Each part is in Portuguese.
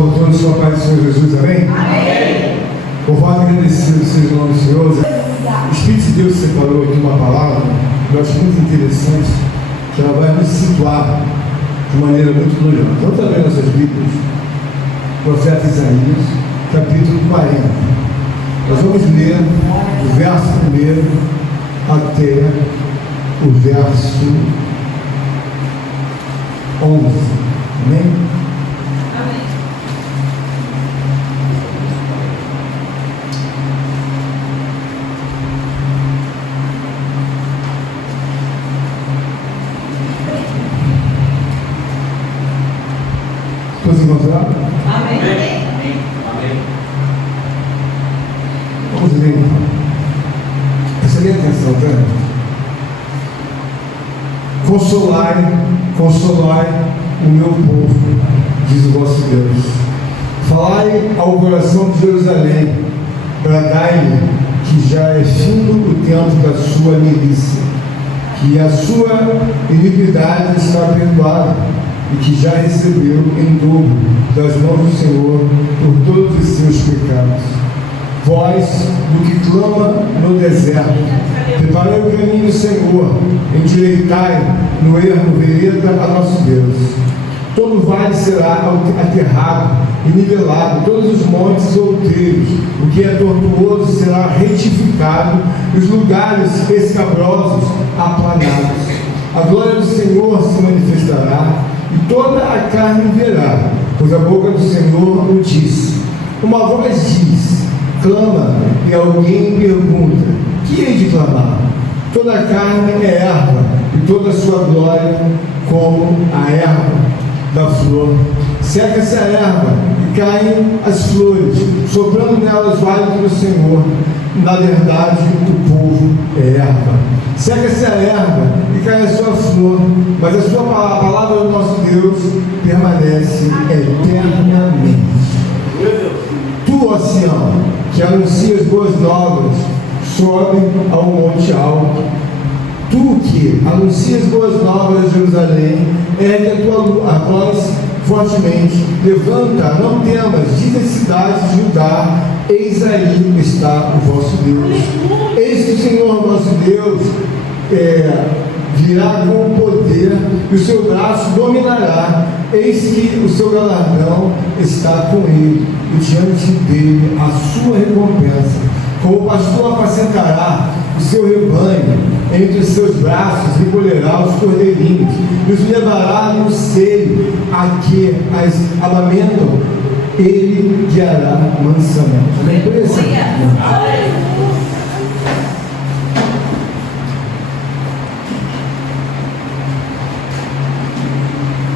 salve a todos, Pai do Senhor Jesus, amém? Amém. Louvado e agradecido seja o nome do Senhor. O Espírito de Deus separou aqui uma palavra que eu acho muito interessante, que ela vai nos situar de maneira muito gloriosa. Vamos também nossas Bíblias, profeta Isaías, capítulo 40. Nós vamos ler do verso 1 até o verso 11. Amém? Amém. Todos encontraram? Amém. Amém. Vamos ler então. Presta bem atenção, tá? Consolai o meu povo, diz o vosso Deus. Falai ao coração de Jerusalém, bradai-lhe que já é findo o tempo da sua milícia, que a sua iniquidade está perdoada, e que já recebeu em dobro das mãos do Senhor por todos os seus pecados. Vós, do que clama no deserto, preparai o caminho do Senhor, endireitai no ermo vereda a nosso Deus. Todo vale será aterrado e nivelado, todos os montes outeiros, o que é tortuoso será retificado, e os lugares escabrosos aplanados. A glória do Senhor se manifestará, e toda a carne verá, pois a boca do Senhor o disse. Uma voz diz: clama, e alguém pergunta: que hei de clamar? Toda a carne é erva, e toda a sua glória como a erva da flor. Seca-se a erva e caem as flores, soprando nelas o hálito do Senhor. Na verdade, o povo é erva. Seca-se a erva e cai a sua flor, mas a palavra do nosso Deus permanece eternamente. Tu, ó Sião, que anuncias boas novas, sobe ao monte alto. Tu que anuncias boas novas a Jerusalém, ergue a tua voz fortemente, levanta, não temas, diz as cidades de Judá: eis aí está o vosso Deus. Eis que o Senhor nosso Deus virá com poder, e o seu braço dominará. Eis que o seu galardão está com ele, e diante dele a sua recompensa. Como o pastor apacentará o seu rebanho, entre os seus braços recolherá os cordeirinhos, e os levará no seio a que as amamentam, ele guiará mansamente. Amém?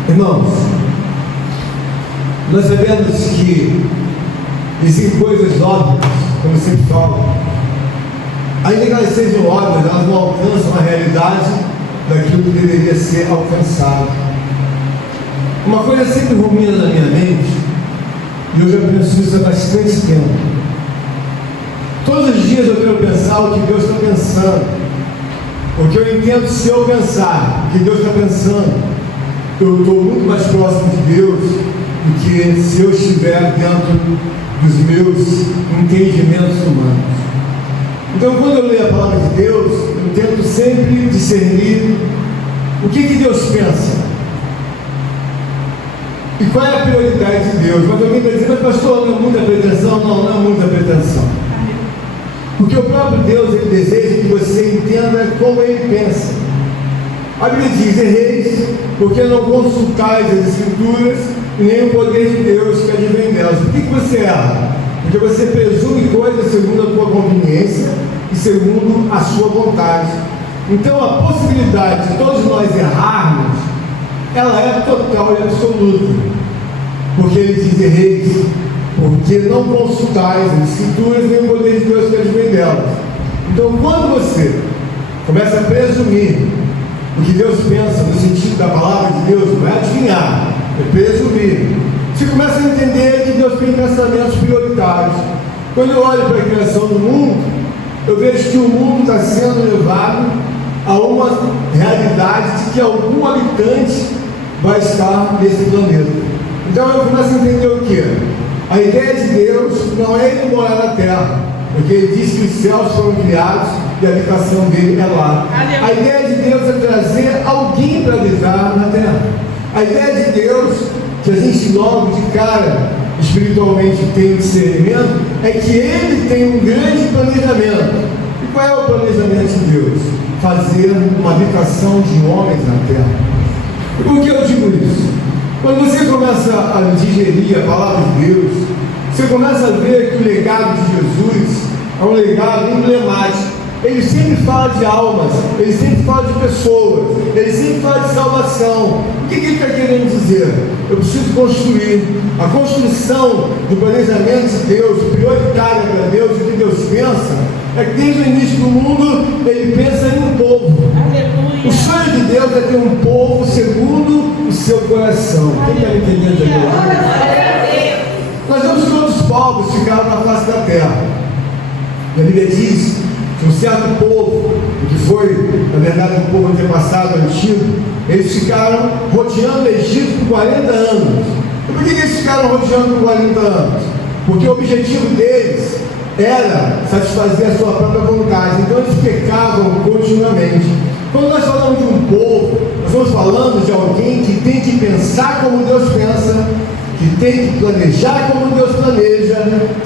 Irmãos, nós sabemos que existem coisas óbvias, como eu sempre falo. Ainda que elas sejam óbvias, elas não alcançam a realidade daquilo que deveria ser alcançado. Uma coisa sempre rumina na minha mente, e eu já penso isso há bastante tempo. Todos os dias eu quero pensar o que Deus está pensando, porque eu entendo, se eu pensar o que Deus está pensando, eu estou muito mais próximo de Deus do que se eu estiver dentro dos meus entendimentos humanos. Então, quando eu leio a palavra de Deus, eu tento sempre discernir o que Deus pensa e qual é a prioridade de Deus. Mas alguém vai dizer: mas pastor, não é muita pretensão? Não é muita pretensão, porque o próprio Deus, ele deseja que você entenda como ele pensa. A Bíblia diz: erreis, porque não consultais as Escrituras e nem o poder de Deus que advém delas. Por que você erra? Porque você presume coisas segundo a tua conveniência e segundo a sua vontade. Então a possibilidade de todos nós errarmos, ela é total e absoluta. Porque ele diz: erreis, porque não consultais as Escrituras nem o poder de Deus que advém delas. Então, quando você começa a presumir o que Deus pensa no sentido da palavra de Deus, não é adivinhar, é presumir. Você começa a entender que Deus tem pensamentos prioritários. Quando eu olho para a criação do mundo, eu vejo que o mundo está sendo levado a uma realidade de que algum habitante vai estar nesse planeta. Então eu começo a entender o quê? A ideia de Deus não é ele morar na terra, porque ele diz que os céus foram criados e a habitação dele é lá. A ideia de Deus é trazer alguém para habitar na terra. A ideia de Deus, que a gente logo de cara espiritualmente tem discernimento, é que ele tem um grande planejamento. E qual é o planejamento de Deus? Fazer uma habitação de homens na terra. E por que eu digo isso? Quando você começa a digerir a palavra de Deus, você começa a ver que o legado de Jesus é um legado emblemático. Ele sempre fala de almas, ele sempre fala de pessoas, ele sempre fala de salvação. O que ele está querendo dizer? Eu preciso construir. A construção do planejamento de Deus, prioritária para Deus, o que Deus pensa, é que desde o início do mundo, ele pensa em um povo. O sonho de Deus é ter um povo segundo o seu coração. Quem está entendendo agora? Nós vemos que outros povos ficaram na face da terra. A Bíblia diz que um certo povo, que foi, na verdade, um povo antepassado, antigo, eles ficaram rodeando o Egito por 40 anos. E por que eles ficaram rodeando por 40 anos? Porque o objetivo deles era satisfazer a sua própria vontade. Então eles pecavam continuamente. Quando nós falamos de um povo, nós estamos falando de alguém que tem que pensar como Deus pensa, que tem que planejar como Deus planeja,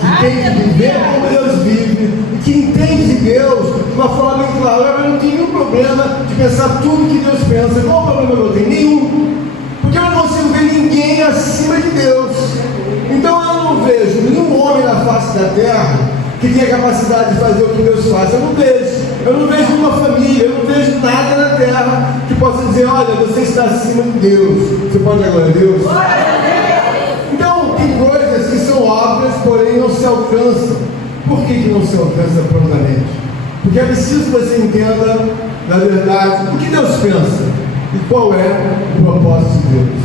que tem que viver como Deus vive, e que entende de Deus de uma forma bem clara. Eu não tenho nenhum problema de pensar tudo que Deus pensa. Qual o problema eu tenho? Nenhum. Porque eu não consigo ver ninguém acima de Deus. Então eu não vejo nenhum homem na face da terra que tenha capacidade de fazer o que Deus faz. Eu não vejo. Eu não vejo uma família, eu não vejo nada na terra que possa dizer, olha, você está acima de Deus. Você pode dar glória a Deus? Então, tem coisas que são óbvias, porém não se alcançam. Por que não se alcança prontamente? Porque é preciso que você entenda, na verdade, o que Deus pensa e qual é o propósito de Deus.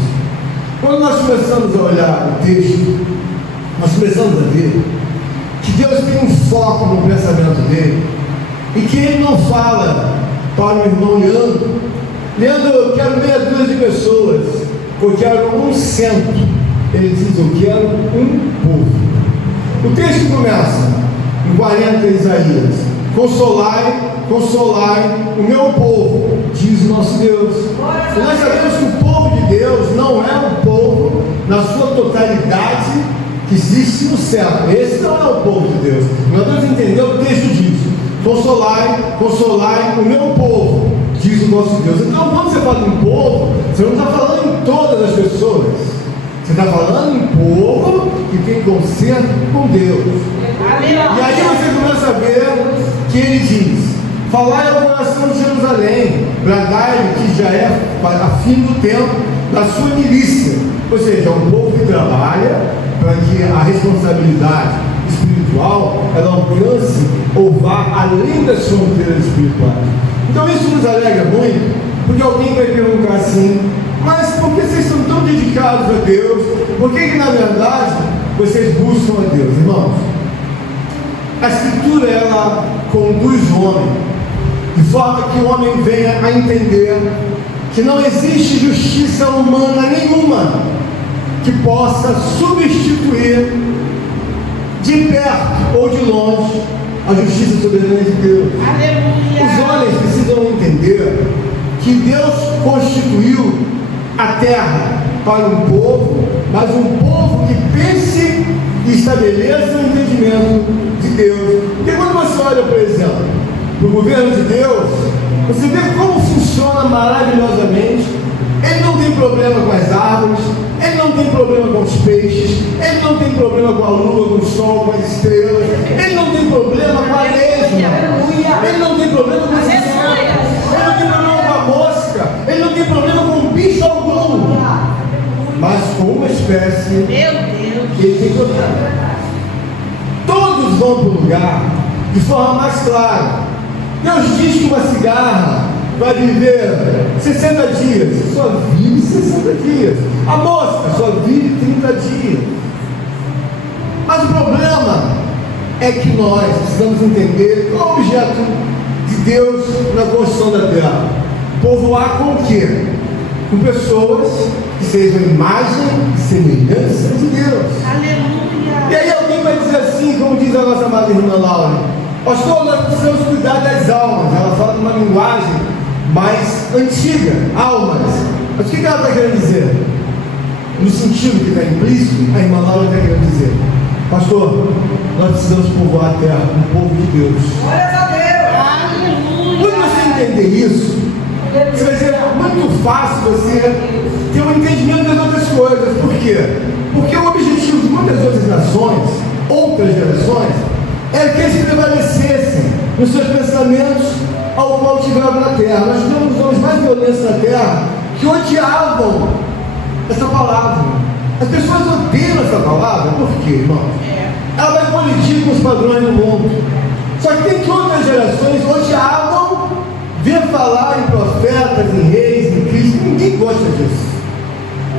Quando nós começamos a olhar o texto, nós começamos a ver que Deus tem um foco no pensamento dele e que ele não fala para o irmão Leandro, eu quero meia dúzia de pessoas, eu quero 100. Ele diz, eu quero um povo. O texto começa em 40, Isaías: consolai o meu povo, diz o nosso Deus. E nós sabemos que o povo de Deus não é um povo na sua totalidade que existe no céu. Esse não é o povo de Deus. Nós temos que entender o texto diz: consolai o meu povo, diz o nosso Deus. Então, quando você fala em povo, você não está falando em todas as pessoas. Você está falando em povo que tem conserto com Deus. E aí você começa a ver que ele diz: falai ao coração de Jerusalém, bradai-lhe que já é a fim do tempo da sua milícia. Ou seja, é um povo que trabalha para que a responsabilidade espiritual ela alcance ou vá além das fronteiras espirituais. Então isso nos alegra muito, porque alguém vai perguntar assim: mas por que vocês são tão dedicados a Deus? Por que na verdade vocês buscam a Deus? Irmãos, a Escritura ela conduz o homem de forma que o homem venha a entender que não existe justiça humana nenhuma que possa substituir de perto ou de longe a justiça soberana de Deus. Aleluia. Os homens precisam entender que Deus constituiu a terra para um povo, mas um povo que pense e estabeleça o entendimento de Deus. Porque quando você olha, por exemplo, para o governo de Deus, você vê como funciona maravilhosamente. Ele não tem problema com as árvores, ele não tem problema com os peixes, ele não tem problema com a lua, com o sol, com as estrelas, ele não tem problema com a lesma, ele não tem problema com os insetos, ele não tem problema com a mosca, ele não tem problema com bicho algum, mas com uma espécie ele tem problema. Todos vão para o lugar de forma mais clara. Deus diz que uma cigarra vai viver 60 dias, só vive 60 dias. A mosca só vive 30 dias. Mas o problema é que nós precisamos entender qual é o objeto de Deus na construção da terra. Povoar com o quê? Com pessoas que sejam imagem e semelhança de Deus. Aleluia! irmã Laura: pastor, nós precisamos cuidar das almas. Ela fala numa linguagem mais antiga, almas. Mas o que ela está querendo dizer? No sentido que está implícito, a irmã Laura está querendo dizer: pastor, nós precisamos povoar a terra com o povo de Deus. Glória a Deus. Quando você entender isso, você vai ser muito fácil você ter um entendimento das outras coisas. Por quê? Porque o objetivo de muitas outras nações, outras gerações, é que eles prevalecessem nos seus pensamentos ao qual tiveram na terra. Nós temos os homens mais violentos na terra que odiavam essa palavra. As pessoas odeiam essa palavra. Por quê, irmão? Ela vai colidir com os padrões do mundo. Só que tem que outras gerações odiavam ver falar em profetas, em reis, em Cristo. Ninguém gosta disso,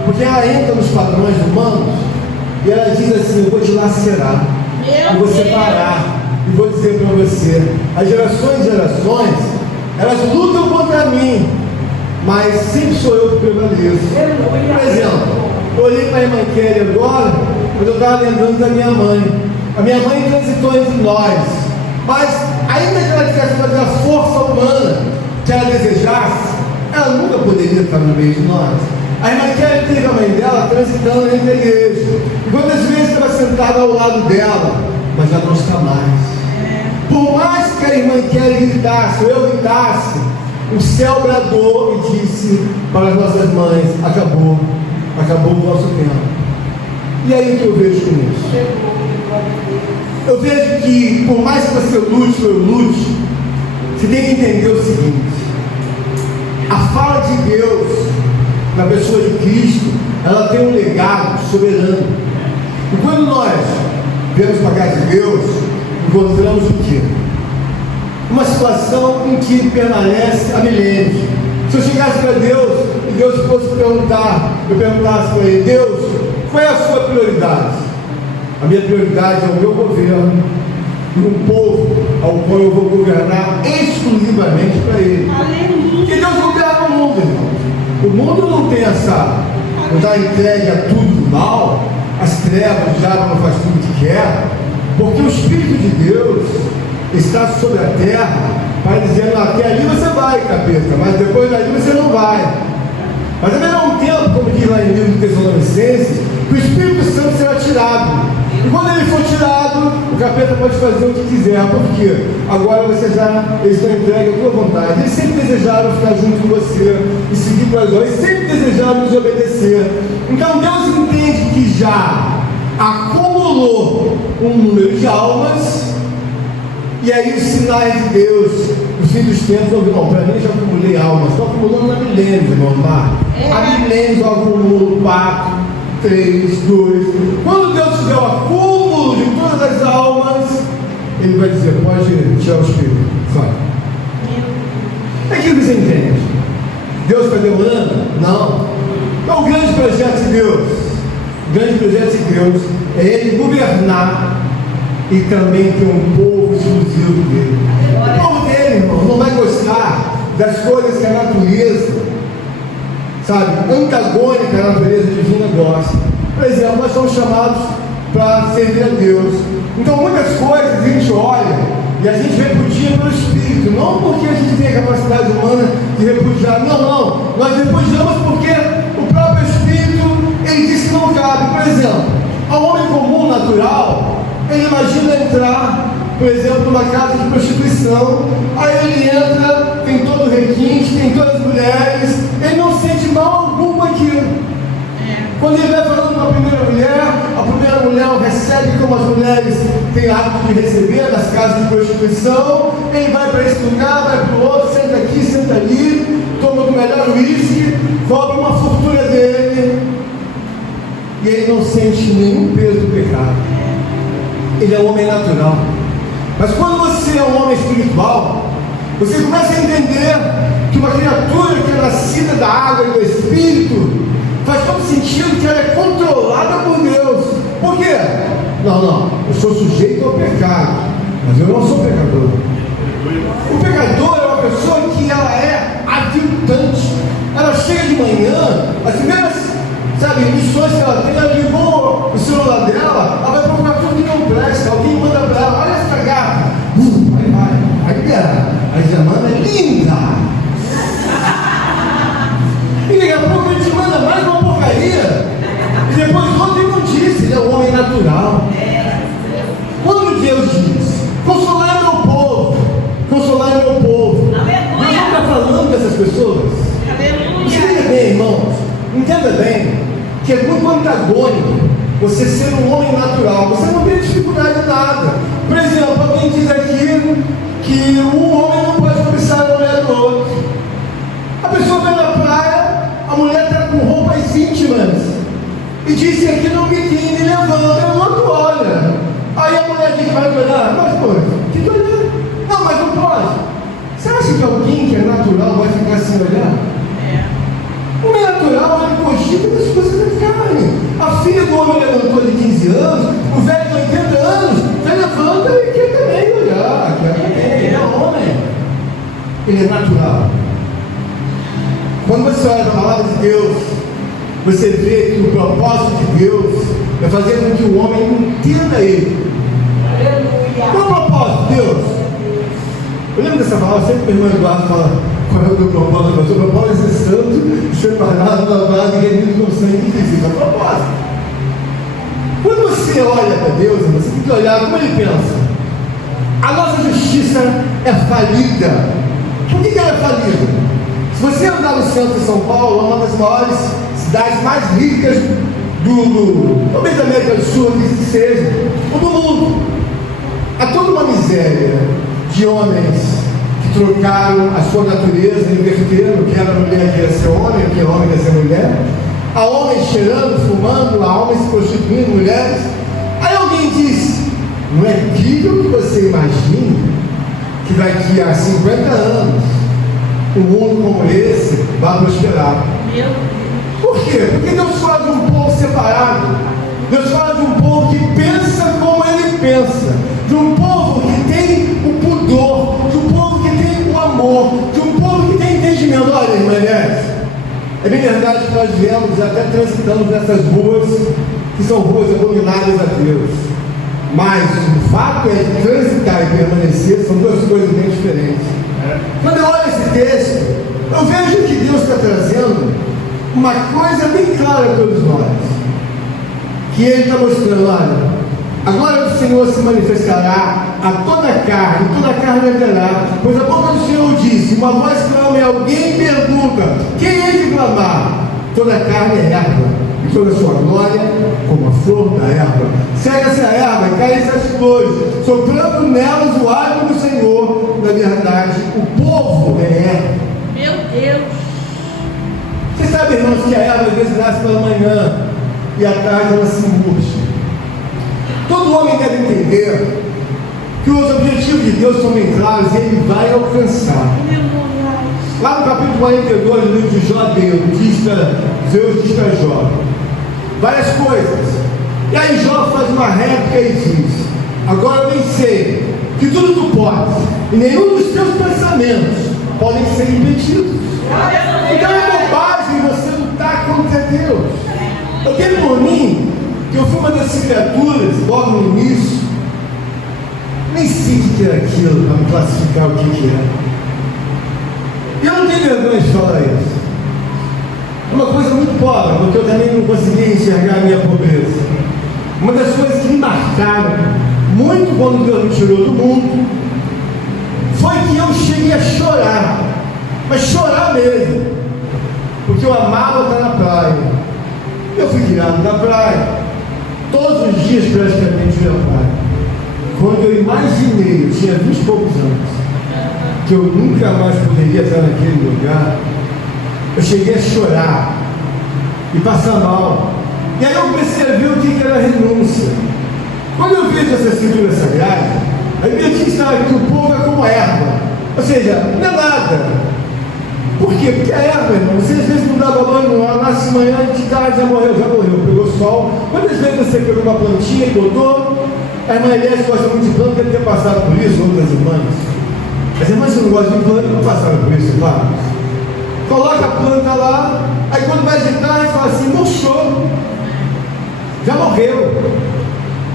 porque ela entra nos padrões humanos e ela diz assim: eu vou te lacerar, eu vou separar, e vou dizer para você, as gerações e gerações, elas lutam contra mim, mas sempre sou eu que prevaleço. Por exemplo, eu olhei para a irmã Kelly agora, quando eu estava lembrando da minha mãe. A minha mãe transitou entre nós, mas ainda que ela tivesse fazer a força humana que ela desejasse, ela nunca poderia estar no meio de nós. A irmã Kelly teve a mãe dela transitando entre a igreja, e quantas vezes estava sentada ao lado dela, mas já não está mais. Por mais que a irmã Kelly gritasse, ou eu gritasse, o céu bradou e disse para as nossas mães: acabou o vosso tempo. E aí o que eu vejo com isso? Eu vejo que, por mais que você lute ou eu lute, você tem que entender o seguinte: a fala de Deus na pessoa de Cristo, ela tem um legado soberano. E quando nós vemos para a casa de Deus, encontramos o quê? Uma situação em que permanece há milênios. Se eu chegasse para Deus e Deus fosse perguntar, eu perguntasse para Ele: Deus, qual é a sua prioridade? A minha prioridade é o meu governo e um povo ao qual eu vou governar exclusivamente para Ele. Porque Deus governa o mundo, irmãos. O mundo não tem não está entregue a tudo do mal, as trevas, o diabo não faz tudo o que quer, porque o Espírito de Deus está sobre a terra, vai dizendo: até ali você vai, capeta, mas depois dali você não vai. Mas também há um tempo, como diz lá em livro de Tessalonicenses, que o Espírito Santo será tirado. E quando ele for tirado, o capeta pode fazer o que quiser. Por quê? Agora eles estão entregues à tua vontade. Eles sempre desejaram ficar junto com você e seguir para nós. Eles sempre desejaram nos obedecer. Então Deus entende que já acumulou um número de almas. E aí os sinais de Deus, os filhos dos tempos, não, para mim já acumulei almas. Estou acumulando há milênios, irmão, tá? Há milênios eu acumulo 4, 3, 2. Quando Deus fizer o acúmulo de todas as almas, Ele vai dizer: pode tirar o espírito, vai. É aquilo que você entende. Deus está demorando? Não. Então o grande projeto de Deus, é Ele governar e também ter um povo exclusivo dele. O povo dele, irmão, não vai gostar das coisas que a natureza, antagônica à natureza divina gosta. Por exemplo, nós somos chamados para servir a Deus. Então muitas coisas a gente olha e a gente repudia pelo Espírito, não porque a gente tem a capacidade humana de repudiar. Não, nós repudiamos porque o próprio Espírito, ele diz que não cabe. Por exemplo, ao homem comum, natural, ele imagina entrar, por exemplo, numa casa de prostituição. Aí ele entra, tem todo o requinte, tem todas as mulheres, ele não sente mal algum com aquilo. Quando ele vai falando com a primeira mulher o recebe como as mulheres têm hábito de receber nas casas de prostituição. Ele vai para esse lugar, vai para o outro, senta aqui, senta ali, toma o melhor uísque, cobra uma fortuna dele, e ele não sente nenhum peso do pecado. Ele é um homem natural. Mas quando você é um homem espiritual, você começa a entender que uma criatura que é nascida da água e do Espírito faz todo sentido que ela é controlada por Deus. Por quê? Não, eu sou sujeito ao pecado, mas eu não sou pecador. O pecador é uma pessoa que ela é aviltante. Ela chega de manhã, as primeiras missões que ela tem, ela ligou o celular dela, ela vai procurar tudo que não presta. Alguém manda para ela: olha essa ser um homem natural, você não tem dificuldade em nada. Por exemplo, alguém diz aqui que um homem não pode cobiçar a mulher do outro. A pessoa vai na praia, a mulher está com roupas íntimas e diz que aqui no biquíni, levanta, o outro olha. Aí a mulher diz que vai olhar, mas pô, tem que olhar. Não, mas não pode. Você acha que alguém que é natural vai ficar sem olhar? O homem natural, ele cogita das coisas da carne. A filha do homem levantou de 15 anos, o velho de 80 anos, já levanta e quer também olhar, quer também, ele é homem. Ele é natural. Quando você olha a palavra de Deus, você vê que o propósito de Deus é fazer com que o homem entenda ele. Aleluia. Qual é o propósito de Deus? Eu lembro dessa palavra, sempre meu irmão Eduardo fala: qual é o teu propósito? O teu propósito é ser santo, separado, lavado e remido com sangue de Cristo. É o propósito. Quando você olha para Deus, você tem que olhar como ele pensa. A nossa justiça é falida. Por que ela é falida? Se você andar no centro de São Paulo, é uma das maiores cidades mais ricas talvez da América do Sul, que seja, ou do mundo. Há toda uma miséria de homens que trocaram a sua natureza, inverteram, que era mulher que ia ser homem, que homem ia ser mulher. Há homens cheirando, fumando, há homens se prostituindo, mulheres. Aí alguém diz: não é incrível que você imagine que daqui a 50 anos um mundo como esse vai prosperar. Por quê? Porque Deus fala de um povo separado. Deus fala de um povo que pensa como ele pensa, de um povo que tem o pudor, de um povo que tem o amor, de um povo que tem entendimento. Olha, irmãs, é bem verdade que nós viemos até transitando nessas ruas que são ruas abomináveis a Deus, mas o fato é de transitar e permanecer são duas coisas bem diferentes. Quando eu olho esse texto, eu vejo que Deus está trazendo uma coisa bem clara a todos nós, que Ele está mostrando: olha, a glória do Senhor se manifestará a toda a carne, e toda a carne haverá, pois a boca do Senhor disse, uma voz clama e alguém pergunta: quem é de clamar? Toda a carne é erva, e toda a sua glória como a flor da erva. Segue-se a erva e caem as flores, soprando nelas o hálito do Senhor. Na verdade, o povo é erva. Meu Deus. Você sabe, irmãos, que a erva às vezes nasce pela manhã e à tarde ela se murcha. Todo homem deve entender que os objetivos de Deus são bem claros e Ele vai alcançar. Lá no capítulo 42 do livro de Jó, Deus diz para Jó várias coisas. E aí Jó faz uma réplica e diz: agora eu bem sei que tudo tu podes, e nenhum dos teus pensamentos podem ser impedidos. Então é bobagem você lutar contra Deus. Eu tenho por mim que eu fui uma dessas criaturas, logo no início, nem sei o que era aquilo para me classificar o que era. E eu não tenho vergonha de falar isso. É uma coisa muito pobre, porque eu também não conseguia enxergar a minha pobreza. Uma das coisas que me marcaram muito quando Deus me tirou do mundo foi que eu cheguei a chorar, mas chorar mesmo, porque eu amava estar na praia. Eu fui criado na praia, todos os dias praticamente fui à praia. Quando eu imaginei, eu tinha 20 e poucos anos, que eu nunca mais poderia estar naquele lugar, eu cheguei a chorar e passar mal. E aí eu comecei a ver o que era renúncia. Quando eu vejo essa escritura sagrada, a Bíblia diz que o povo é como erva, ou seja, não é nada. Por quê? Porque a erva, irmão, você às vezes não dá valor, não nasce de manhã, de tarde já morreu, pegou sol. Quantas vezes você pegou uma plantinha e botou? A irmã Elias gosta muito de planta, deve ter passado por isso, outras irmãs. As irmãs que não gostam de planta não passaram por isso, claro. Coloca a planta lá, aí quando vai de tarde fala assim, murchou, já morreu.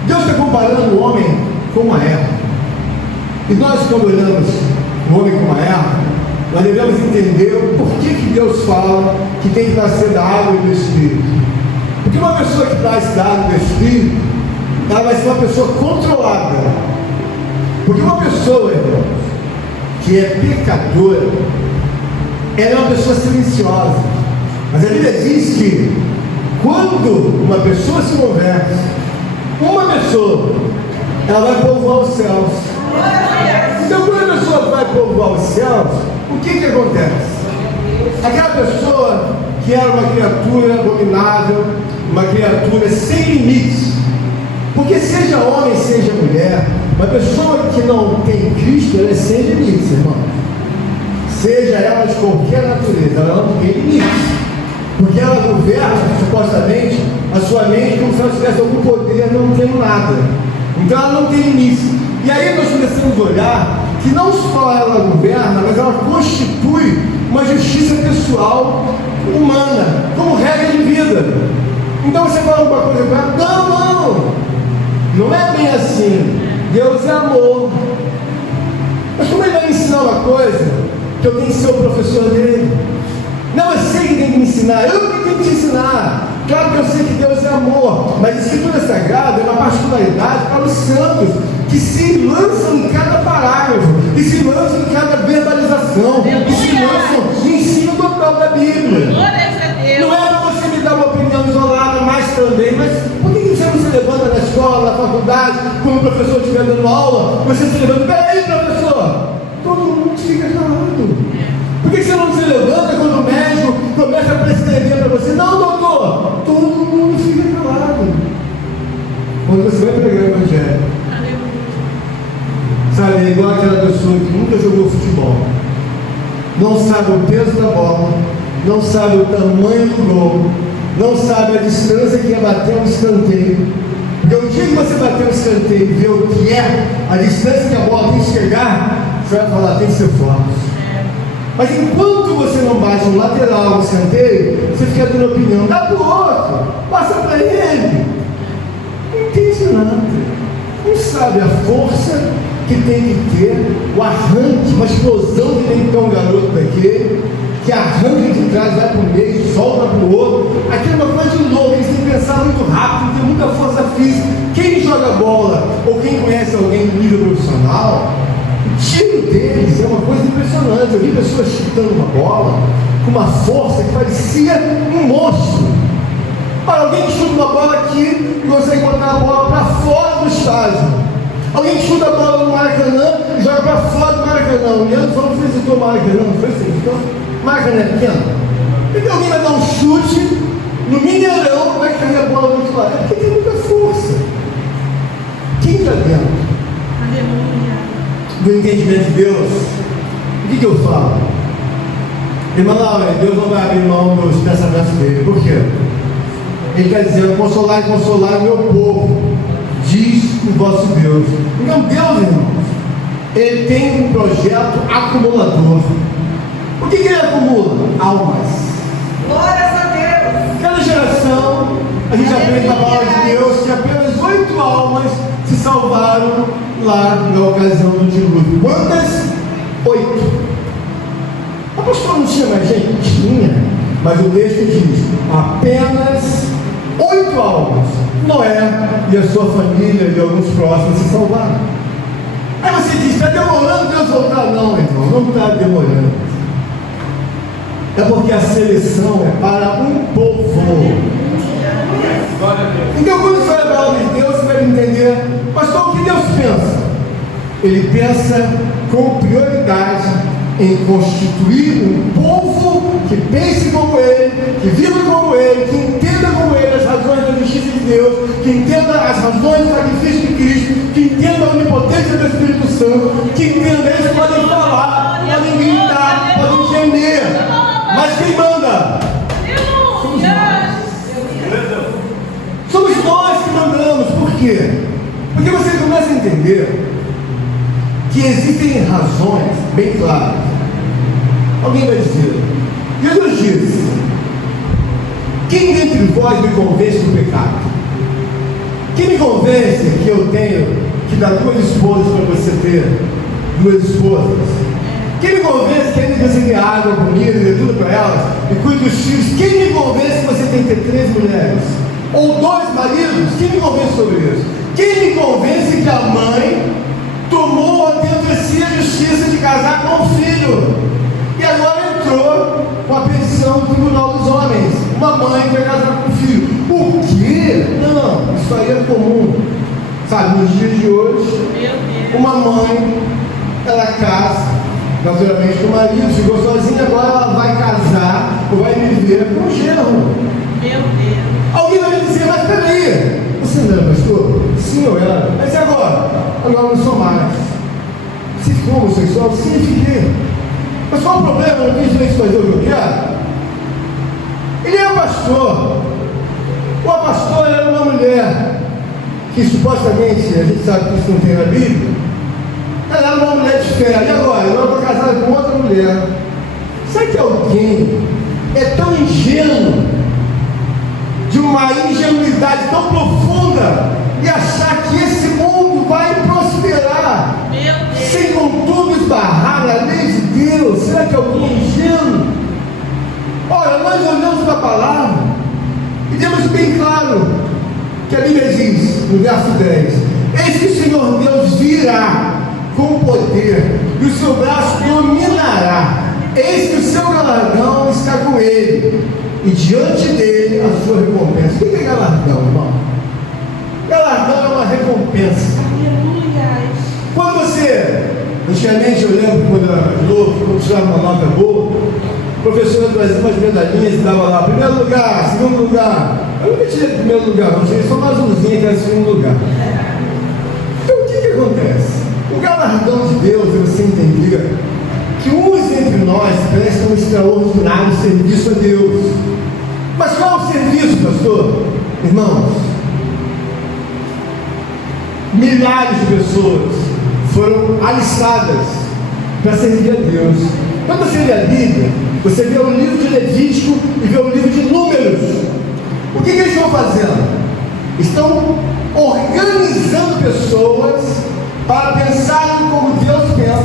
Deus está comparando o homem com uma erva. E nós, quando olhamos o homem como uma erva, nós devemos entender por que Deus fala que tem que nascer da água e do Espírito. Porque uma pessoa que nasce da água e do Espírito, ela vai ser uma pessoa controlada. Porque uma pessoa, irmãos, que é pecadora, ela é uma pessoa silenciosa. Mas a Bíblia diz que quando uma pessoa se converte, ela vai povoar os céus. Então, quando a pessoa vai povoar os céus, o que acontece? Aquela pessoa que era uma criatura abominável, uma criatura sem limites, porque seja homem, seja mulher, uma pessoa que não tem Cristo, ela é sem limites, irmão. Seja ela de qualquer natureza, ela não tem limites, porque ela governa, supostamente, a sua mente como se ela tivesse algum poder, não tendo nada. Então ela não tem limites. E aí nós começamos a olhar que não só ela governa, mas ela constitui uma justiça pessoal humana, como regra de vida. Então você fala alguma coisa com ela, não é bem assim. Deus é amor. Mas como ele vai me ensinar uma coisa que eu tenho que ser o professor dele? Não, eu sei que tem que me ensinar, eu que tenho que te ensinar. Claro que eu sei que Deus é amor, mas a Escritura Sagrada é uma particularidade para os santos que se lançam em cada parágrafo, que se lançam em cada verbalização, que se lançam no ensino total da Bíblia. Não é para você me dar uma opinião isolada, mas também, mas por que você não se levanta na escola, na faculdade, quando o professor estiver dando aula, você se levanta, peraí, professor, todo mundo fica calado. Por que você não se levanta quando o médico começa a prescrever para você? Não, doutor, todo mundo fica calado. Quando você vai pregar o Evangelho, sabe, é igual aquela pessoa que nunca jogou futebol, não sabe o peso da bola, não sabe o tamanho do gol, não sabe a distância que é bater um escanteio. Porque o dia que você bater um escanteio e ver o que é a distância que a bola tem que chegar, você vai falar, tem que ser forte. Mas enquanto você não bate um lateral, um escanteio, você fica dando opinião, dá pro outro, passa para ele. Não entende nada. Não sabe a força que tem que ter, o arranque, uma explosão que tem que ter um garoto daquele, que arranca de trás, vai para o meio, solta para o outro. Aquilo é uma coisa de louco, eles têm que pensar muito rápido, tem muita força física. Quem joga bola, ou quem conhece alguém do nível profissional, o tiro deles é uma coisa impressionante. Eu vi pessoas chutando uma bola com uma força que parecia um monstro. Para alguém que chuta uma bola aqui e consegue botar a bola para fora do estádio. Alguém que chuta a bola no Maracanã e joga para fora do Maracanã. O Leandro falou que visitou o Maracanã, não foi assim? Então, Maracanã é pequeno. Então alguém vai dar um chute no Mineirão, vai cair a bola do outro lado. É porque tem muita força. Quem está dentro do entendimento de Deus? O que eu falo? Irmã Laura, Deus não vai abrir mão dos pensamentos dele. Por quê? Ele está dizendo, consolar e consolar o meu povo, diz o vosso Deus. Então Deus, irmãos, ele tem um projeto acumulador. O que ele acumula? Almas. Glórias a Deus. Cada geração, a gente aprende na palavra de Deus que apenas 8 almas se salvaram lá na ocasião do dilúvio. Quantas? 8. A pastora não tinha mais gente? Tinha, mas o texto diz, apenas 8 almas. Noé e a sua família e alguns próximos se salvaram. Aí você diz, está demorando Deus voltar? Não, irmão, não está demorando. É porque a seleção é para um povo. Então quando você olha a palavra de Deus, você vai entender, pastor, o que Deus pensa? Ele pensa com prioridade em constituir um povo que pense como ele, que viva como ele, que entenda como ele as razões da justiça de Deus, que entenda as razões do sacrifício de Cristo, que entenda a onipotência do Espírito Santo, que entenda, eles podem falar, podem gritar, podem gemer, mas quem manda? Somos nós. Somos nós que mandamos. Por quê? Porque você começa a entender que existem razões bem claras. Alguém vai dizer, Jesus disse, quem dentre vós me convence do pecado? Quem me convence que eu tenho que dar 2 esposas para você ter 2 esposas? Quem me convence que ainda você tem água, comida, e tudo para elas, e cuida dos filhos? Quem me convence que você tem que ter 3 mulheres? Ou 2 maridos? Quem me convence sobre isso? Quem me convence que a mãe tomou dentro de si a justiça de casar com o filho? E agora entrou com a pensão do Tribunal dos Homens. Uma mãe vai casar com o filho. O quê? Não, isso aí é comum. Sabe, nos dias de hoje, Meu Deus. uma mãe, ela casa, naturalmente com o marido, ficou sozinha, agora ela vai casar ou vai viver com o genro. Meu Deus. Alguém vai me dizer, mas peraí, você não era pastor? Sim, eu era. Mas e agora? Agora eu não sou mais. Você ficou homossexual? Sim, fiquei. Mas qual o problema? Eu não tenho direito de fazer o que eu quero? Ele é pastor. O pastor era uma mulher que supostamente, a gente sabe que isso não tem na Bíblia, ela era uma mulher de fé. E agora? Ela está casada com outra mulher. Sabe que alguém é tão ingênuo, de uma ingenuidade tão profunda, e achar que esse mundo vai prosperar Meu Deus. sem contudo esbarrar na lei de Deus? Será que alguém é ingênuo? Olha, nós olhamos para a palavra e temos bem claro que a Bíblia diz, no verso 10: eis que o Senhor Deus virá com poder, e o seu braço dominará. Eis que o seu galardão está com ele, e diante dele a sua recompensa. O que é galardão, irmão? Galardão é uma recompensa. Aleluia. Quando você, antigamente eu lembro quando eu era novo, quando tirava uma nota boa, o professor trazia umas medalhinhas e dava lá, primeiro lugar, segundo lugar. Eu nunca tirei primeiro lugar, não tirei só uma azulzinha que era segundo lugar. Então o que acontece? O galardão de Deus, você entendia que uns entre nós prestam um extraordinário serviço a Deus. Mas qual é o serviço, pastor? Irmãos, milhares de pessoas foram alistadas para servir a Deus. Quando você lê a Bíblia, você vê o livro de Levítico e vê o livro de Números. O que eles estão fazendo? Estão organizando pessoas para pensarem como Deus pensa,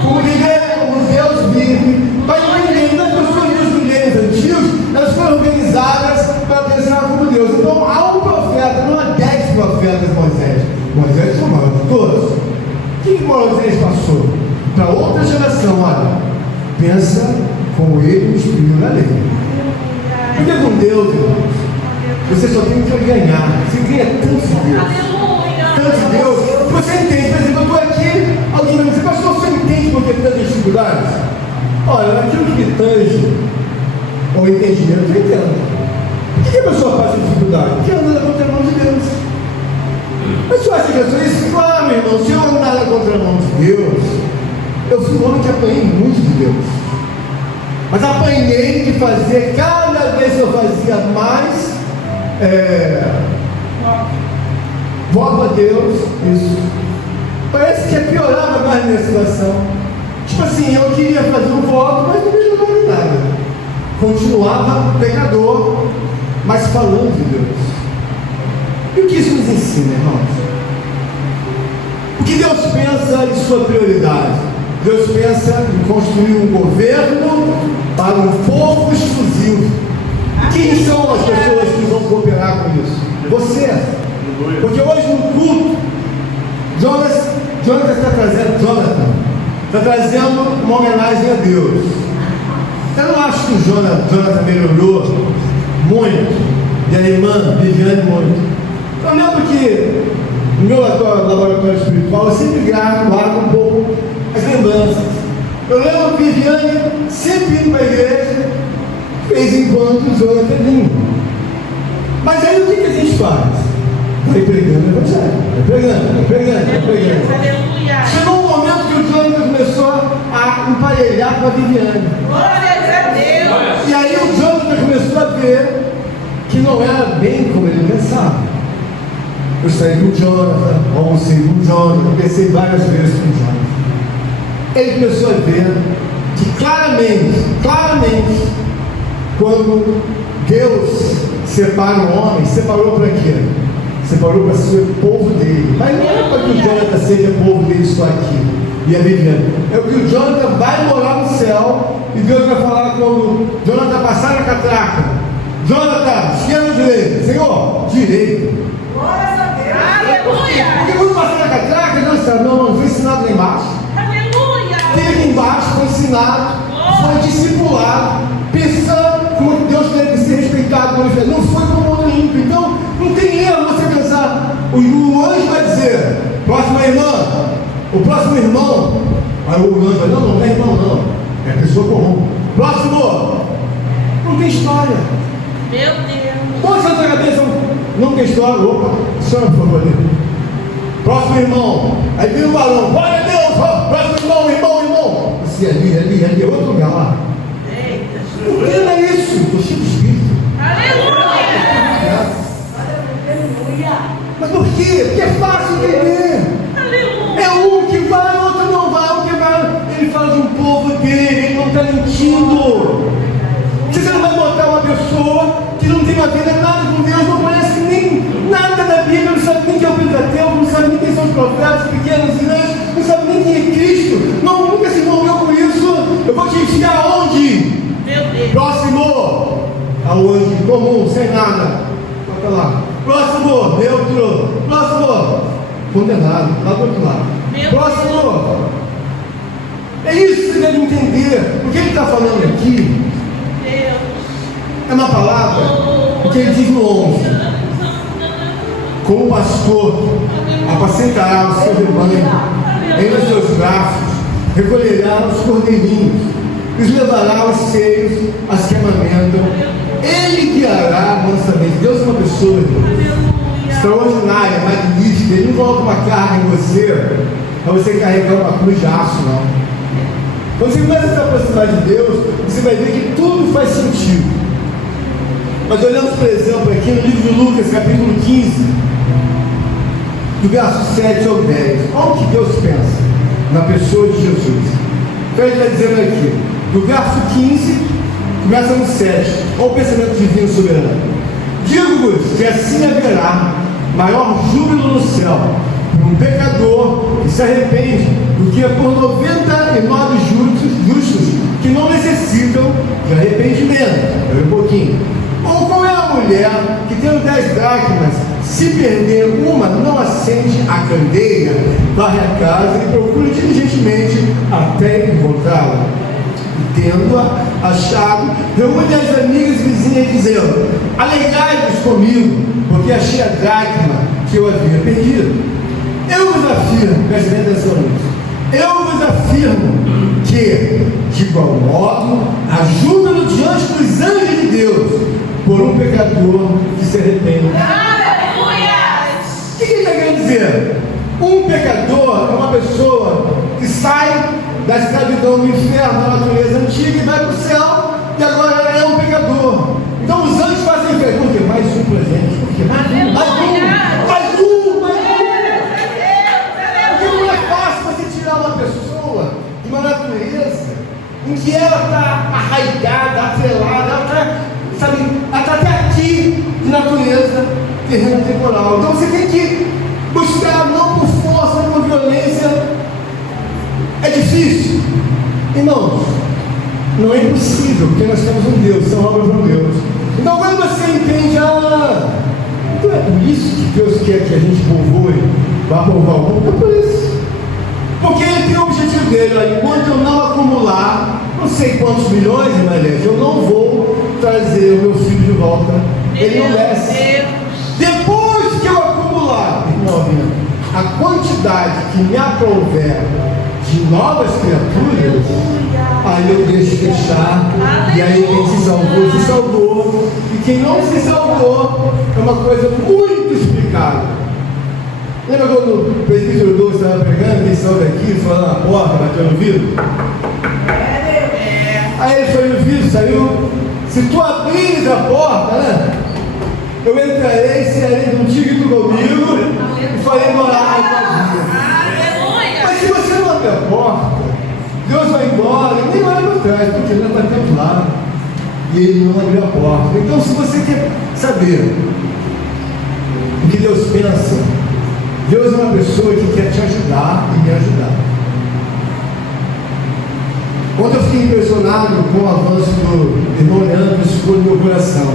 como viver como Deus vive, para entender as pessoas dos milênios antigos, elas foram organizadas para pensar como Deus. Então há um profeta, não há 10 profetas de Moisés. Moisés foi o maior de todos. O que Moisés passou? Para outra geração, olha, pensa como ele instruiu na lei. Porque com Deus, irmãos, você só tem que ganhar. Você ganha tanto de Deus. Tanto de Deus. Você entende, por exemplo, eu estou aqui, alguém vai me dizer, pastor, você entende por que tantas dificuldades? Olha, aquilo que tange o entendimento, eu entendo. Por que a pessoa passa dificuldade? Porque anda na contramão de Deus. Mas você acha que eu sou isso? Claro, meu irmão, se eu andar na contramão de Deus, eu fui um homem que apanhei muito de Deus. Mas apanhei de fazer, cada vez que eu fazia mais, voto a Deus, isso. Parece que piorava mais a minha situação. Tipo assim, eu queria fazer um voto, mas não melhorava em nada. Continuava pecador, mas falando de Deus. E o que isso nos ensina, irmãos? O que Deus pensa em sua prioridade? Deus pensa em construir um governo para um povo exclusivo. E quem são as pessoas que vão cooperar com isso? Você. Porque hoje no culto, Jonathan está trazendo uma homenagem a Deus. Eu não acho que o Jonathan melhorou muito, e a irmã Viviane muito. Eu lembro que no meu laboratório espiritual eu sempre guardo um pouco as lembranças. Eu lembro que Viviane sempre indo para a igreja, de vez em quando o Jonathan vinha. Mas aí o que a gente faz? Vai pregando o evangelho, vai pregando. Aleluia. Chegou um momento que o Jonathan começou a emparelhar com a Viviane. Glória a Deus. E aí o Jonathan começou a ver que não era bem como ele pensava. Eu saí com o Jonathan, almocei com o Jonathan, pensei várias vezes com o Jonathan. Ele começou a ver que claramente, quando Deus separa um homem, separou para quê? Separou para ser o povo dele. Mas não é para que o Jonathan seja povo dele só aqui. E a Viviane. É o que o Jonathan vai morar no céu e Deus vai falar quando Jonathan passar na catraca. Jonathan, esquerda ou direita? Senhor, direita. Glória a Deus. Aleluia. Porque quando passar na catraca, Deus sabe, não foi ensinado lá embaixo. Aleluia. Teve embaixo, foi ensinado, foi discipulado, pensando como Deus deve ser respeitado. Não foi como o mundo ímpio. Então, não tem erro você pensar. O anjo vai dizer Próxima irmã, o próximo irmão. Aí o irmão fala, não é irmão não, é pessoa comum. Próximo, não tem história. Meu Deus. Põe na cabeça, não tem história. Opa, senhora, por favor. Próximo irmão, aí vem o varão, glória a Deus, próximo irmão. Você ali, outro lugar lá. Eita, Por que não é isso? Estou cheio de espírito. aleluia. Mas por quê? Porque é fácil entender. Aleluia. É um que vai, outro não vai, um que vai. Ele fala de um povo dele, ele não está mentindo. Você não vai botar uma pessoa que não tem a ver nada com Deus, não conhece nem nada da Bíblia, não sabe nem quem é o Pentateuco, não sabe nem quem são os profetas, pequenos e grandes, não sabe nem quem é Cristo, nunca se envolveu com isso. Eu vou te enfiar aonde? Meu Deus. Próximo, aonde? Comum, sem nada. Bota lá. Próximo, neutro. Próximo, condenado, lá do outro lado. Próximo. É isso que você deve entender. O que ele está falando aqui é uma palavra que ele diz no 11: como pastor apacentará o seu rebanho, em os seus braços recolherá os cordeirinhos, os levará aos seios, as que amamentam, ele guiará mansamente. Deus é uma pessoa extraordinária, magnífica. Ele não coloca uma carga em você para você carregar uma cruz de aço, não. Quando você começa a se aproximar de Deus, você vai ver que tudo faz sentido. Nós olhamos, por exemplo, aqui no livro de Lucas, capítulo 15, do verso 7 ao 10. Olha o que Deus pensa na pessoa de Jesus. Então ele está dizendo aqui, do verso 15, começa no 7. Olha o pensamento divino soberano. Digo-vos que assim haverá maior júbilo no céu por um pecador que se arrepende do que por 99 justos que não necessitam de arrependimento. Espera um pouquinho. Ou qual é a mulher que, tendo 10 dracmas, se perder uma, não acende a candeia, varre a casa e procura diligentemente até encontrá-la? E tendo-a achado, reúne as amigas e vizinhas dizendo: alegrai-vos comigo, porque achei a dracma que eu havia perdido. Eu vos afirmo, prestem atenção nisso, eu vos afirmo que, de igual modo, há júbilo diante dos anjos de Deus por um pecador que se arrepende. Aleluia. O que ele está querendo dizer? Um pecador é uma pessoa que sai da escravidão do inferno, da natureza antiga, e vai para o céu, e agora é um pecador. Então os anjos fazem pergunta: mais um presente, por quê? Mais um. Porque não é fácil você tirar uma pessoa de uma natureza em que ela está arraigada, atrelada, ela está, sabe, ela está até aqui de natureza terreno temporal. Então você tem que buscar, não por força, não por violência. É difícil, irmãos, não é impossível, porque nós temos um Deus, são obras de um Deus. Então quando você entende, então é por isso que Deus quer que a gente povoe, vá povoar o mundo, é por isso. Porque ele tem o objetivo dele: olha, enquanto eu não acumular não sei quantos milhões, Maria, eu não vou trazer o meu filho de volta. Ele não desce. Depois que eu acumular, irmão, a quantidade que me aprouver de novas criaturas, aí eu deixo fechar. E aí quem se salvou, se salvou. E quem não se salvou, é uma coisa muito explicada. Lembra quando o presbítero Douglas estava pregando, ele saiu daqui, falando na porta, bateu no vidro? Aí ele foi no vidro, saiu. Se tu abrires a porta, né? Eu entrarei, serei contigo e tu comigo, e farei morar na tua vida. Mas se você não abrir a porta, Deus vai embora e nem vai para trás, porque ele vai contemplar. E ele não abriu a porta. Então, se você quer saber o que Deus pensa, Deus é uma pessoa que quer te ajudar e me ajudar. Ontem eu fiquei impressionado com o avanço do irmão Leandro, que ficou no meu coração.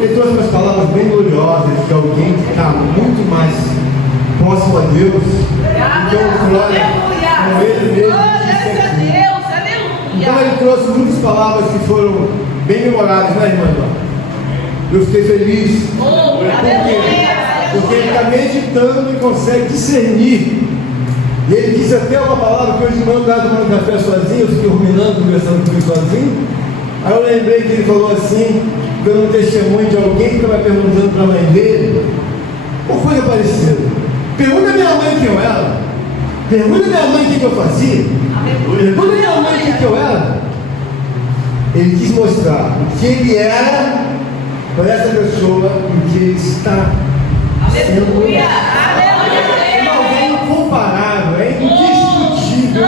Ele trouxe umas palavras bem gloriosas de alguém que está muito mais próximo a Deus do que um glória com ele mesmo disse aqui. Então ele trouxe muitas palavras que foram bem memoráveis, né, irmã? Eu fiquei feliz. Aleluia. Porque ele está meditando e consegue discernir. E ele disse até uma palavra que hoje de manhã eu tomando café sozinho, eu fiquei ruminando, conversando com ele sozinho. Aí eu lembrei que ele falou assim, dando um testemunho de alguém que estava perguntando para a mãe dele, ou coisa parecida. Pergunta a minha mãe quem eu era. Pergunta a minha mãe o que eu fazia. Pergunta a minha mãe o que eu era. Ele quis mostrar o que ele era para essa pessoa e o que ele está sendo. Aleluia! É alguém incomparável, é indiscutível.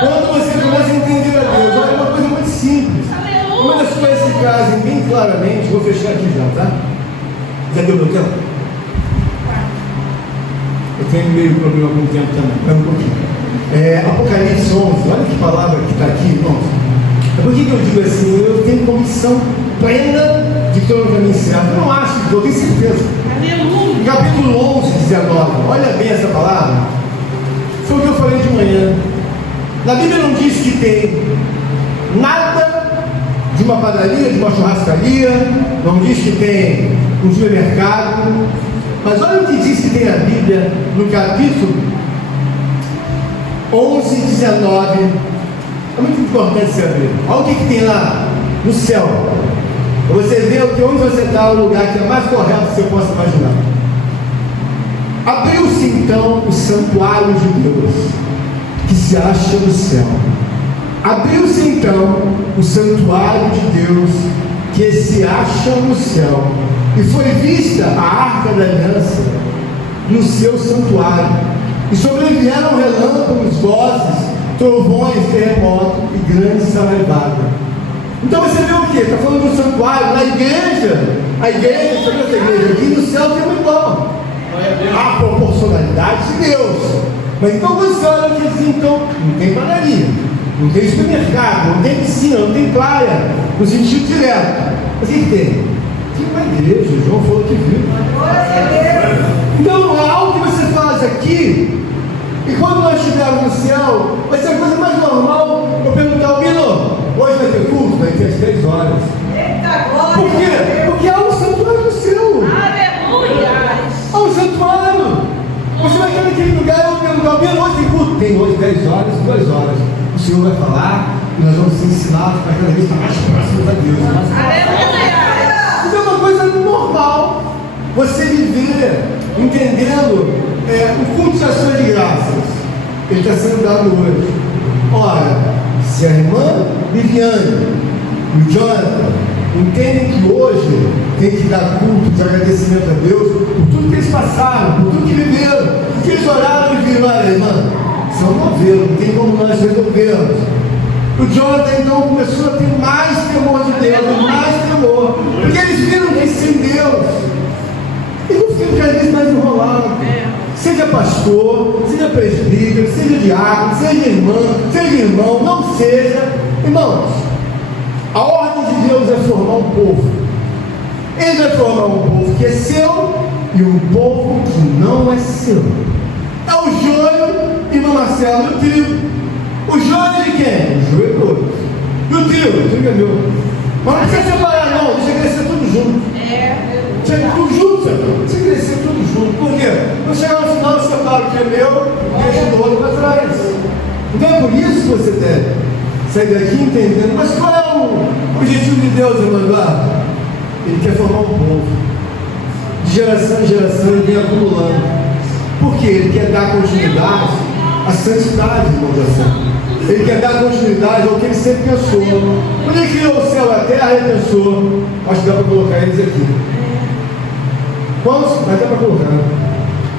Quando você começa a entender a Deus, olha, é uma coisa muito simples. Uma das coisas que trazem bem claramente, vou fechar aqui já, tá? Já deu meu tempo? Eu tenho meio problema com o tempo também, espera um pouquinho. Apocalipse 11, olha que palavra que está aqui, irmãos. Por que eu digo assim? Eu tenho convicção plena de que estou no caminho certo. Eu não acho que eu tenho certeza. Aleluia! Capítulo 11, 19, olha bem essa palavra. Foi o que eu falei de manhã. Na Bíblia não diz que tem nada de uma padaria, de uma churrascaria, não diz que tem um supermercado, mas olha o que diz que tem a Bíblia no capítulo 11, 19. É muito importante saber. Olha o que tem lá no céu. Você vê que onde você está, o lugar que é mais correto que você possa imaginar. Abriu-se então o santuário de Deus, que se acha no céu. Abriu-se então o santuário de Deus, que se acha no céu, e foi vista a arca da aliança no seu santuário, e sobrevieram relâmpagos, vozes, trovões, terremoto e grande saraivada. Então você vê o que? Está falando do santuário, na igreja. A igreja, sobre essa igreja aqui, no céu tem um igual. A proporcionalidade de Deus. Mas então você olha aqui assim, então, não tem padaria, não tem supermercado, não tem piscina, não tem praia, no sentido direto. Mas o que tem? Tem uma igreja, João falou que viu. Então é algo que você faz aqui, e quando nós estivermos no céu, vai ser a coisa mais normal. Eu perguntar ao Bino, hoje vai ter culto? Vai ter às 3 horas. Por quê? Porque há um santuário no céu. Aleluia! Há um santuário. Você vai estar naquele lugar, eu perguntar ao Bino, hoje tem culto? Tem hoje 10 horas, 2 horas. O Senhor vai falar e nós vamos ser ensinados para cada vez estar mais próximos a Deus. Aleluia! Isso é uma coisa normal. Você viver entendendo o culto de ação de graças. Ele está sendo dado hoje. Ora, se a irmã Viviane e o Jonathan entendem que hoje tem que dar culto de agradecimento a Deus por tudo que eles passaram, por tudo que viveram, porque eles oraram e viram, olha, irmã, isso é um novelo, não tem como nós resolvermos. O Jonathan então começou a ter mais temor de Deus, mais temor, porque eles viram que sem Deus, eles não ficam cada vez mais enrolados. Seja pastor, seja presbítero, seja diácono, seja irmã, seja irmão, não seja. Irmãos, a ordem de Deus é formar um povo. Ele vai formar um povo que é seu e um povo que não é seu. É o joio, irmão Marcelo, e o trigo. O joio é de quem? O joio é todo. E o trigo é meu. Mas não precisa separar não, deixa crescer tudo junto. Chega tudo junto, Senhor. Você crescer tudo junto. Por quê? Quando chegar no final, você separa o que é meu e deixa do outro para trás. Então é por isso que você deve sair daqui entendendo. Mas qual é o objetivo de Deus, irmão Eduardo? Ele quer formar um povo. De geração em geração ele vem acumulando. Por quê? Ele quer dar continuidade à santidade, irmão da Santa. Ele quer dar continuidade ao que ele sempre pensou. Quando ele criou o céu e a terra, ele pensou, acho que dá para colocar eles aqui. Quantos? Mas dá para colocar.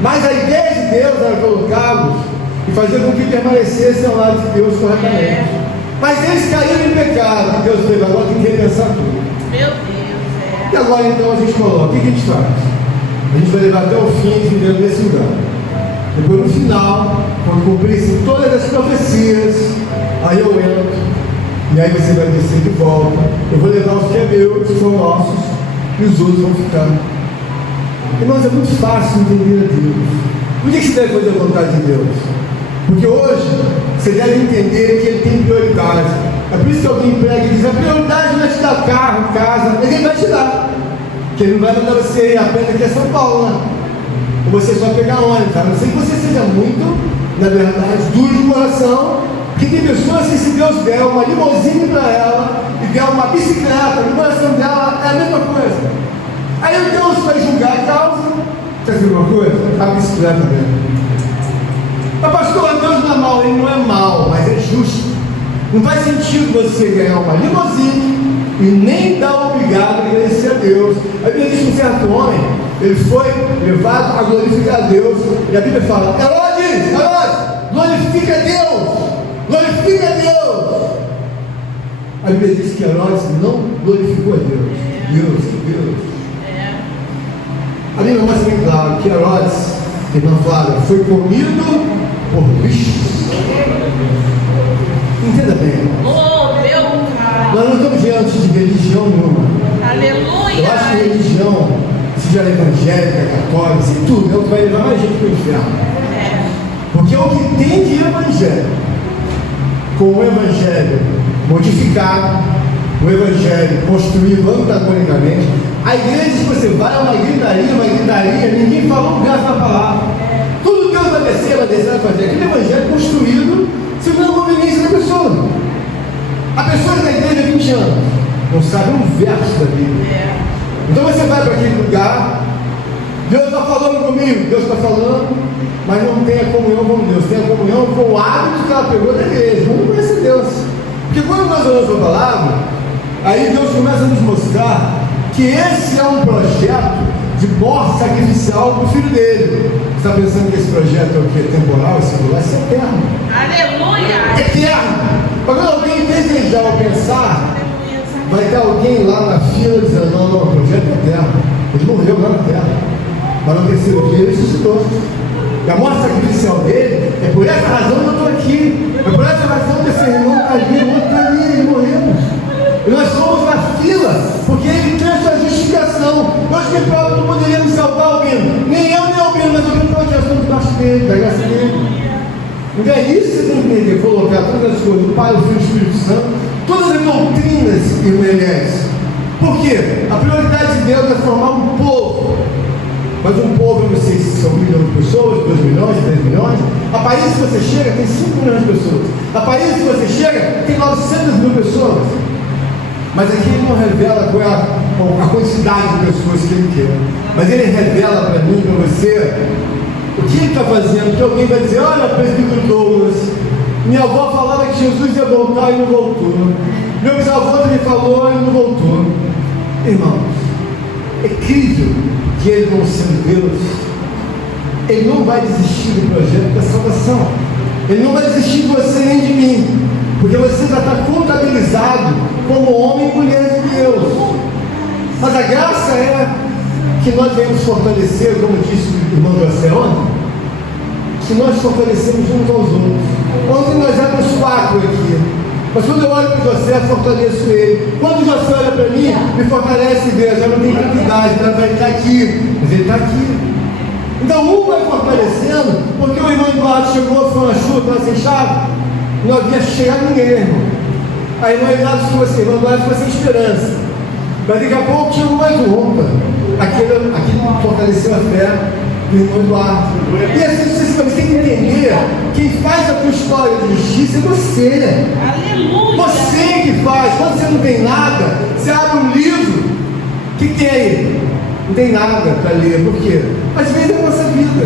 Mas a ideia de Deus era colocá-los e fazer com que permanecessem ao lado de Deus corretamente. Mas eles caíram em pecado. Deus teve agora tem que repensar tudo. Meu Deus, E agora então a gente coloca. O que a gente faz? A gente vai levar até o fim vivendo nesse lugar. Depois no final, quando cumprissem todas as profecias, aí eu entro, e aí você vai descer de volta. Eu vou levar os que é meu, que são nossos, e os outros vão ficar. Irmãos, é muito fácil entender a Deus. Por que você deve fazer a vontade de Deus? Porque hoje você deve entender que Ele tem prioridade. É por isso que alguém prega e diz: a prioridade não é te dar carro, casa, mas Ele vai te dar. que Ele não vai mandar você ir a pé daqui a São Paulo, né? Ou você só pegar ônibus, a não ser que você seja muito, na verdade, duro de coração, que tem pessoas que se Deus der uma limousine para ela e der uma bicicleta, no coração dela é a mesma coisa. Aí Deus vai julgar a causa, quer dizer uma coisa? A bicicleta dele. Mas pastor, Deus não é mau, Ele não é mau, mas é justo. Não faz sentido você ganhar uma limousine e nem dar obrigado a agradecer a Deus. A Bíblia diz que um certo homem, ele foi levado a glorificar a Deus, e a Bíblia fala: Herodes, glorifica a Deus, glorifica a Deus. A Bíblia diz que Herodes não glorificou a Deus. Deus. A Bíblia mostra bem claro que Herodes, irmã Flávia, foi comido por bichos. Entenda bem. Oh, meu Pai. Nós não estamos diante de religião nenhuma. Aleluia. Eu acho que religião, seja evangélica, católica, e tudo, é o que vai levar mais gente para o inferno. Porque é o que tem de evangelho, com o evangelho modificado, o evangelho construído antagonicamente. A igreja que você vai é uma gritaria, ninguém falou graças à palavra. Tudo Deus vai descer, vai fazer. Aquele evangelho construído segundo a conveniência da pessoa. A pessoa da igreja há 20 anos não sabe um verso da Bíblia. Então você vai para aquele lugar, Deus está falando comigo, Deus está falando, mas não tem a comunhão com Deus, tem a comunhão com o hábito que ela pegou da igreja. Vamos conhecer Deus. Porque quando nós olhamos a palavra, aí Deus começa a nos mostrar que esse é um projeto de morte sacrificial para o filho dele. Você está pensando que esse projeto é o que? Temporal, singular? Isso é eterno. Aleluia. Eterno. Quando alguém desejar ou pensar, vai ter alguém lá na fila dizendo: não, o projeto é eterno. Ele morreu lá na terra, mas no terceiro dia ele ressuscitou. E a morte sacrificial dele é por essa razão que eu estou aqui. É por essa razão que esse irmão está ali, o outro está ali, ele morreu. E nós somos na fila, porque ele trouxe a justificação. Nós que próprio não poderíamos salvar alguém. Nem eu, nem alguém, mas alguém pode já estamos debaixo dele, da graça dele. Então é isso que você tem que entender, colocar todas as coisas, o Pai, o Filho e o Espírito Santo, todas as doutrinas e mulheres. Por quê? A prioridade de Deus é formar um povo. Mas um povo, eu não sei se são 1 milhão de pessoas, 2 milhões, 3 milhões. A país que você chega tem 5 milhões de pessoas. A país que você chega tem 900 mil pessoas. Mas aqui ele não revela qual é a quantidade de pessoas que ele quer. Mas ele revela para mim, para você, o que ele está fazendo. Que alguém vai dizer: olha, presbítero Douglas, minha avó falava que Jesus ia voltar e não voltou. Meu bisavô também falou e não voltou. Irmãos, é crível que ele, não sendo Deus, ele não vai desistir do projeto da salvação. Ele não vai desistir de você nem de mim, porque você já está contabilizado como homem e mulher de Deus. Mas a graça é que nós devemos fortalecer, como disse o irmão José ontem, que nós fortalecemos uns aos outros. Ontem nós éramos 4 aqui, mas quando eu olho para o José, fortaleço ele. Quando o José olha para mim, me fortalece Deus. Já não tem tanta idade, vai estar aqui, mas ele está aqui. Então um vai fortalecendo, porque o irmão Eduardo chegou, foi uma chuva, estava sem chave, não havia chegado ninguém, irmão. Aí o irmão Eduardo ficou assim, o irmão Eduardo ficou sem esperança. Mas daqui a pouco chegou mais um, opa, aquele fortaleceu a fé do irmão Eduardo. E assim você tem que entender, quem faz a tua história de justiça é você. Aleluia. Você que faz. Quando você não tem nada, você abre um livro, o que tem aí? Não tem nada para ler. Por quê? Às vezes é a nossa vida.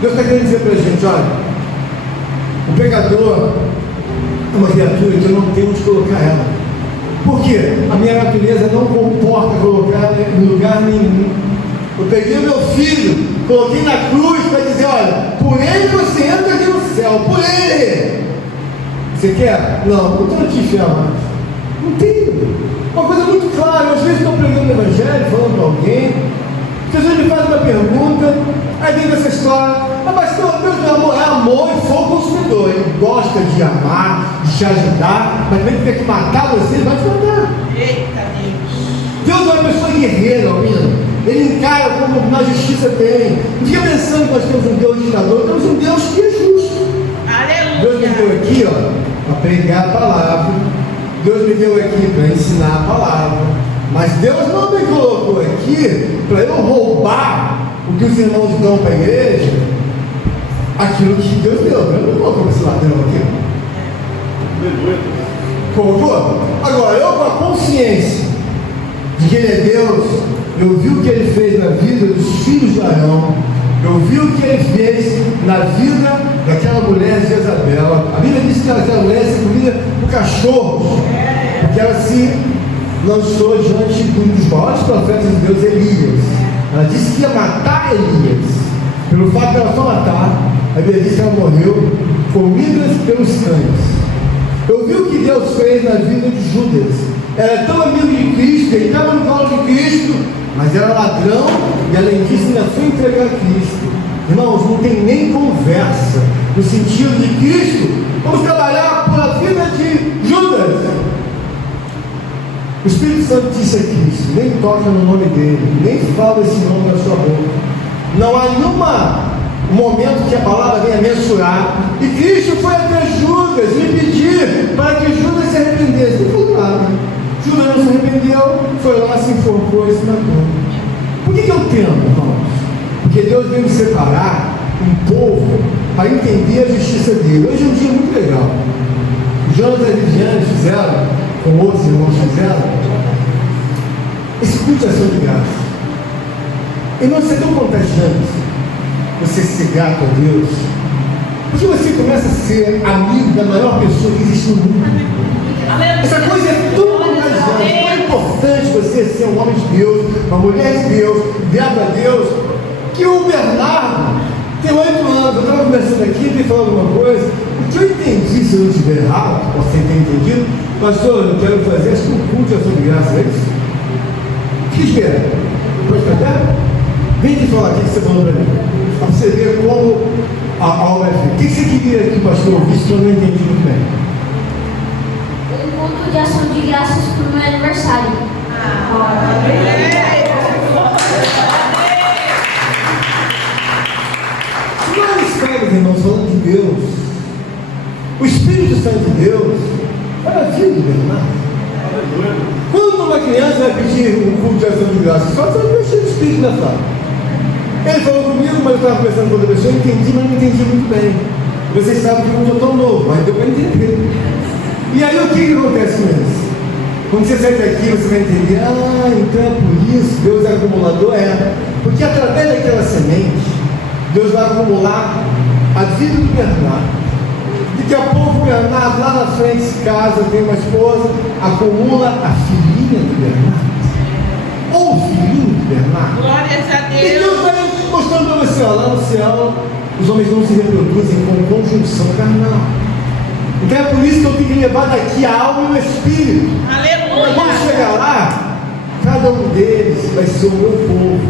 Deus está querendo dizer para a gente: olha, o pecador é uma criatura que eu não tenho onde colocar ela. Por quê? A minha natureza não comporta colocar ela em lugar nenhum. Eu peguei meu filho, coloquei na cruz para dizer: olha, por ele você entra aqui no céu, por ele. Você quer? Não estou te enfiando mais. Não tem. Uma coisa muito clara: eu às vezes estou pregando o evangelho, falando para alguém, Jesus me faz uma pergunta, aí vem essa história: ah, pastor, Deus não é amor e fogo consumidor. Ele gosta de amar, de te ajudar, mas vai ter que matar você, ele vai te matar. Eita Deus. Deus é uma pessoa guerreira, menino. Ele encara como na justiça tem. Não fica pensando que nós temos um Deus ditador, temos um Deus que é justo. Aleluia. Deus me deu aqui, ó, para pregar a palavra. Deus me deu aqui para ensinar a palavra. Mas Deus não me colocou aqui para eu roubar o que os irmãos dão para a igreja, aquilo que Deus deu. Eu não colocou esse ladrão aqui. Colocou? Agora, eu com a consciência de que Ele é Deus, eu vi o que Ele fez na vida dos filhos de Arão, eu vi o que Ele fez na vida daquela mulher de Jezabel. A Bíblia diz que aquela mulher se comia por cachorros, porque ela se lançou diante dos maiores profetas de Deus, Elias. Ela disse que ia matar Elias. Pelo fato de ela só matar, a Bíblia diz que ela morreu comida pelos cães. Eu vi o que Deus fez na vida de Judas. Era tão amigo de Cristo, ele estava no colo de Cristo, mas era ladrão e além disso ainda foi entregar a Cristo. Irmãos, não tem nem conversa no sentido de Cristo. Vamos trabalhar pela vida de Judas. O Espírito Santo disse a Cristo: nem toca no nome dele, nem fala esse nome na sua boca. Não há nenhum momento que a palavra venha mensurar. E Cristo foi até Judas e pedir para que Judas se arrependesse. Não falou nada. Judas não se arrependeu, foi lá, se enforcou e se matou. Por que eu temo, irmãos? Porque Deus veio separar um povo para entender a justiça dele. Hoje é um dia muito legal. Jonas e Viviane fizeram, com outros irmãos fizeram, esse culto de ação de graça. Irmão, isso é tão contagiante. Você ser grato a Deus, porque você começa a ser amigo da maior pessoa que existe no mundo. Essa coisa é tão contagiante, tão importante você ser um homem de Deus, uma mulher de Deus, grato a Deus, que o Bernardo tem 8 anos. Eu estava conversando aqui, ele falando uma coisa, o que eu entendi, se eu não estiver errado, você ter entendido, pastor, eu quero fazer acho que um culto de ação de graça, é isso? O que espera? Pode cantar? Vem aqui falar, o que você falou para mim? Para você ver como a obra é feita. O que você queria aqui, pastor? Isso que eu não entendi muito bem. Um culto de ação de graças para o meu aniversário. Nós estamos, irmãos, falando de Deus. O Espírito Santo de Deus era vivo do Bernardo. Quando uma criança vai pedir um culto de ação de graças, só sabe mexer o Espírito da sala. Ele falou comigo, mas eu estava conversando com outra pessoa, eu entendi, mas não entendi muito bem. Vocês sabem que eu não sou tão novo, mas deu para entender. E aí o que acontece com isso? Quando você sai daqui, você vai entender, então é por isso, Deus é acumulador, porque através daquela semente, Deus vai acumular a vida do Bernardo. Daqui a pouco o Bernardo lá na frente se casa, tem uma esposa, acumula a filhinha do Bernardo. Ou o filhinho do Bernardo. Glórias a E Deus. Deus vai mostrando para você, lá no céu, os homens não se reproduzem com conjunção carnal. Então é por isso que eu tenho que levar daqui a alma e o espírito. Aleluia. Quando chegar lá, cada um deles vai ser o meu povo.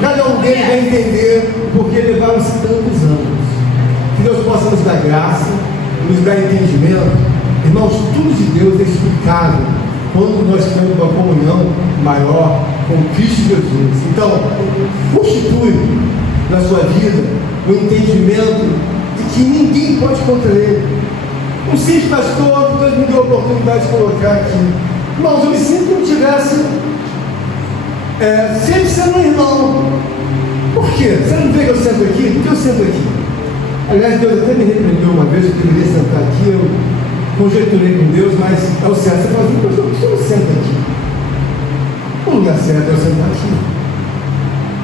Cada um deles vai entender o porquê levaram-se tantos anos. Que Deus possa nos dar graça, nos dar entendimento. Irmãos, tudo de Deus é explicado quando nós temos uma comunhão maior com Cristo Jesus. Então, constitui na sua vida o entendimento de que ninguém pode contra Ele. Um simples pastor, Deus me deu a oportunidade de colocar aqui. Irmãos, eu me sinto como se tivesse sempre sendo um irmão. Por quê? Você não vê que eu sento aqui? Por que eu sento aqui? Aliás, Deus até me repreendeu uma vez, eu deveria sentar aqui, eu conjecturei com Deus, mas é o certo. Você fala assim, pastor, por que eu sento aqui? O lugar certo é eu sentar aqui.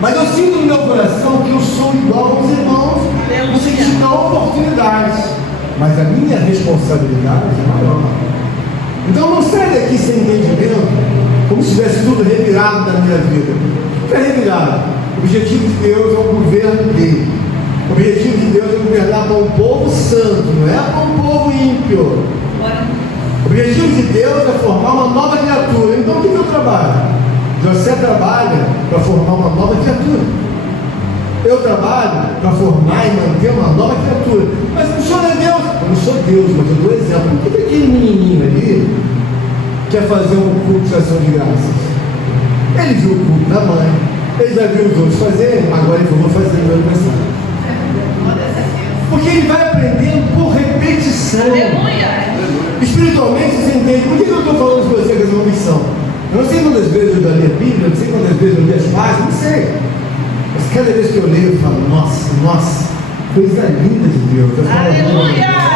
Mas eu sinto no meu coração que eu sou igual aos irmãos, no sentido da oportunidade. Mas a minha responsabilidade é maior. Então não sai daqui sem entendimento, como se tivesse tudo revirado na minha vida. O que é revirado? O objetivo de Deus é o governo dele. O objetivo de Deus é governar para um povo santo, não é para um povo ímpio. O objetivo de Deus é formar uma nova criatura. Então o que eu trabalho? José trabalha para formar uma nova criatura. Eu trabalho para formar e manter uma nova criatura. Mas o senhor é Deus? Eu não sou Deus, mas eu dou exemplo. Por que aquele menininho ali quer fazer um culto de ação de graças? Ele viu o culto da mãe, ele já viu os outros fazerem, agora ele falou, vou fazer o meu aniversário. Porque ele vai aprendendo por repetição. Aleluia. Espiritualmente você entende. Por que eu estou falando com você com essa convicção? Eu não sei quantas vezes eu já li a Bíblia, não sei quantas vezes eu li as páginas, não sei. Mas cada vez que eu leio, eu falo, nossa, coisa linda de Deus. Aleluia!